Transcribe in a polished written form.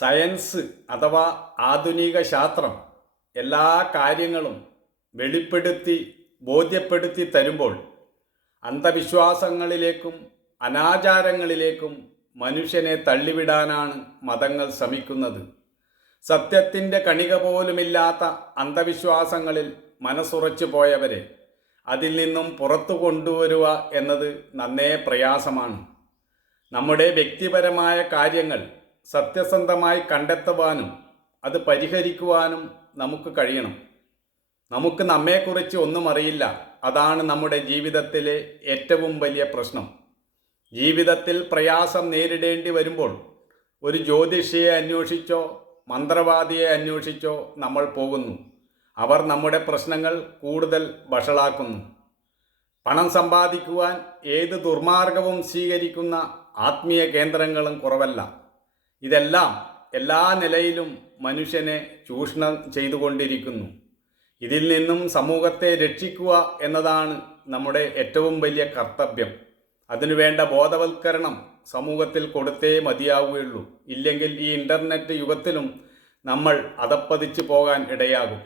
Science അഥവാ ആധുനിക ശാസ്ത്രം എല്ലാ കാര്യങ്ങളും വെളിപ്പെടുത്തി ബോധ്യപ്പെടുത്തി തരുമ്പോൾ അന്ധവിശ്വാസങ്ങളിലേക്കും അനാചാരങ്ങളിലേക്കും മനുഷ്യനെ തള്ളിവിടാനാണ് മതങ്ങൾ ശ്രമിക്കുന്നത്. സത്യത്തിൻ്റെ കണിക പോലുമില്ലാത്ത അന്ധവിശ്വാസങ്ങളിൽ മനസ്സുറച്ചു പോയവരെ അതിൽ നിന്നും പുറത്തു കൊണ്ടുവരിക എന്നത് നന്നേ പ്രയാസമാണ്. നമ്മുടെ വ്യക്തിപരമായ കാര്യങ്ങൾ സത്യസന്ധമായി കണ്ടെത്തുവാനും അത് പരിഹരിക്കുവാനും നമുക്ക് കഴിയണം. നമുക്ക് നമ്മെക്കുറിച്ച് ഒന്നും അറിയില്ല. അതാണ് നമ്മുടെ ജീവിതത്തിലെ ഏറ്റവും വലിയ പ്രശ്നം. ജീവിതത്തിൽ പ്രയാസം നേരിടേണ്ടി വരുമ്പോൾ ഒരു ജ്യോതിഷിയെ അന്വേഷിച്ചോ മന്ത്രവാദിയെ അന്വേഷിച്ചോ നമ്മൾ പോകുന്നു. അവർ നമ്മുടെ പ്രശ്നങ്ങൾ കൂടുതൽ വഷളാക്കുന്നു. പണം സമ്പാദിക്കുവാൻ ഏത് ദുർമാർഗവും സ്വീകരിക്കുന്ന ആത്മീയ കേന്ദ്രങ്ങളും കുറവല്ല. ഇതെല്ലാം എല്ലാ നിലയിലും മനുഷ്യനെ ചൂഷണം ചെയ്തുകൊണ്ടിരിക്കുന്നു. ഇതിൽ നിന്നും സമൂഹത്തെ രക്ഷിക്കുക എന്നതാണ് നമ്മുടെ ഏറ്റവും വലിയ കർത്തവ്യം. അതിനുവേണ്ട ബോധവൽക്കരണം സമൂഹത്തിൽ കൊടുത്തേ മതിയാവുകയുള്ളൂ. ഇല്ലെങ്കിൽ ഈ ഇൻ്റർനെറ്റ് യുഗത്തിലും നമ്മൾ അധപ്പതിച്ചു പോകാൻ ഇടയാകും.